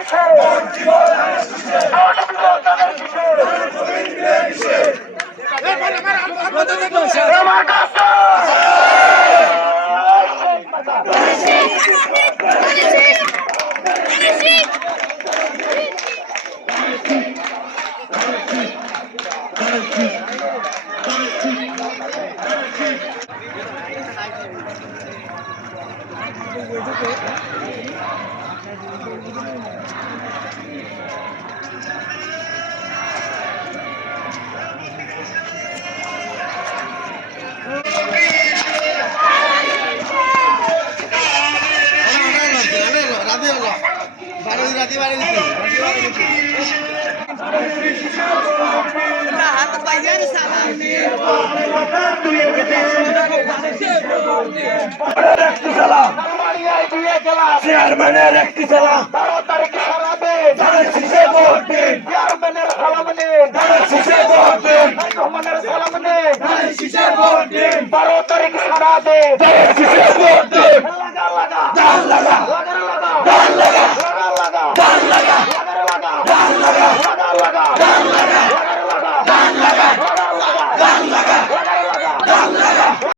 কিসে ভোট দিব ধানের কিসে আমার কাছে চেয়ারম্যানের একটি জেলা 12 তারিখে হারাবে ধানের শীষে ভোট দিন চেয়ারম্যানের সালাম নিন ধানের শীষে ভোট দিন রহমানের সালাম নিন ধানের শীষে ভোট দিন 12 তারিখ হারাবে ধানের শীষে ভোট দিন লাগা লাগা দান লাগা দান লাগা দান লাগা দান লাগা দান লাগা দান লাগা দান লাগা দান লাগা দান লাগা দান লাগা